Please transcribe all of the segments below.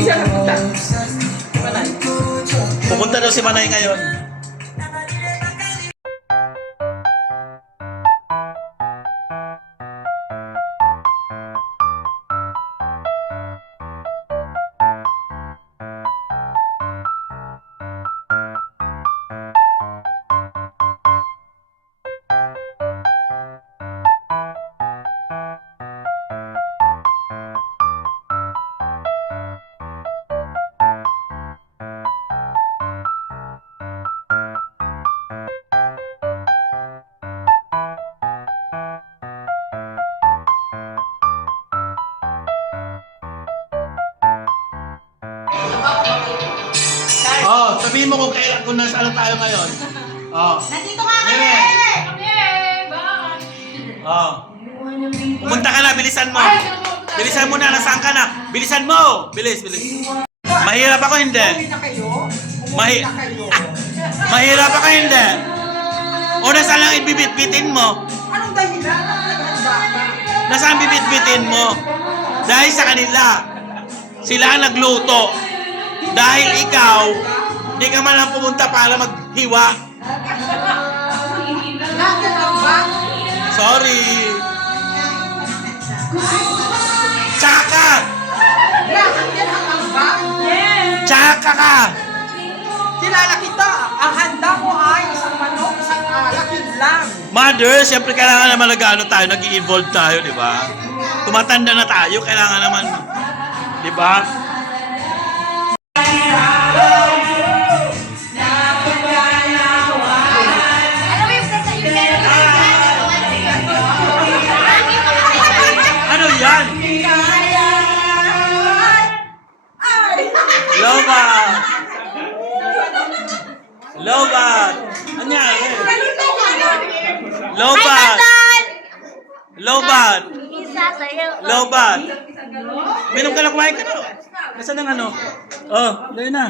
Hindi siya napunta. Manay. Pupunta daw si Manay ngayon. Oh, sabihin mo kung kailan, kung nasaan tayo ngayon. Oh. Nandito nga kami! Oh. Pumunta ka na, bilisan mo. Bilisan mo na, nasaan ka na? Bilisan mo! Bilis, bilis. Mahirap ako, hindi. Mahirap ako, hindi. O nasaan lang ibibit-bitin mo? Anong dahilan? Nasaan bibit-bitin mo? Dahil sa kanila. Sila ang nagluto. Dahil ikaw, hindi ka man lang pumunta para maghiwa. Bakit ang ba? Sorry. Tsaka! Bakit ang ba? Tsaka ka! Kilala kita. Ang handa mo ay isang manok, isang alak, yun lang. Mother, siyempre kailangan naman nag-ano tayo, nag-i-evolve tayo, di ba? Tumatanda na tayo, kailangan naman, di ba? Ano yan? Lobat! Lobat! Ano yan? Lobat! Lobat! Lobat! Minom ka na, kumain ka na. Nasaan ang ano? Oh, dahil na.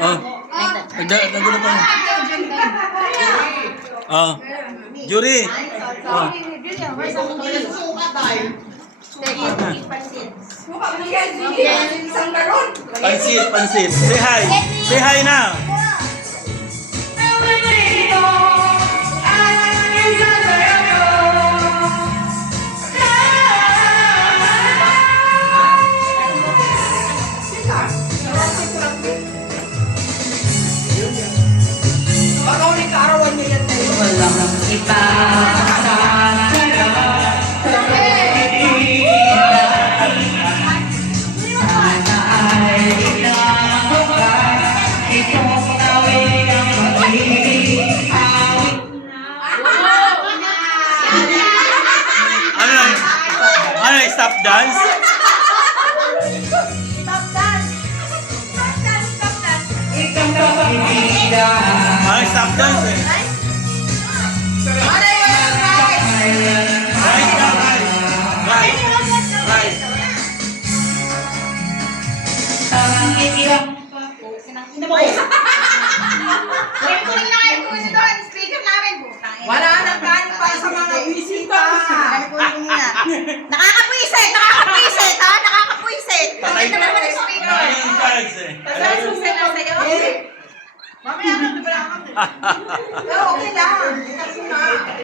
Oh. Nagulo pa. Oh. Jury. Oh. Pansit, pansit. Say hi. Say hi na. Baka ulit kaarawan niya yan tayo. Walang iba sa Ano, stop dance? Ano, stop dance eh? Right na, right. Right. Right. Wala nang kanin para sa mga bisita. Nakakapwisit! Nakakapwisit! Ha? Nakakapwisit! Patay Pakita na naman yung speaker! Patay yung cards eh. Mamaya na, diba lang kami? Okay lang. Kasi na.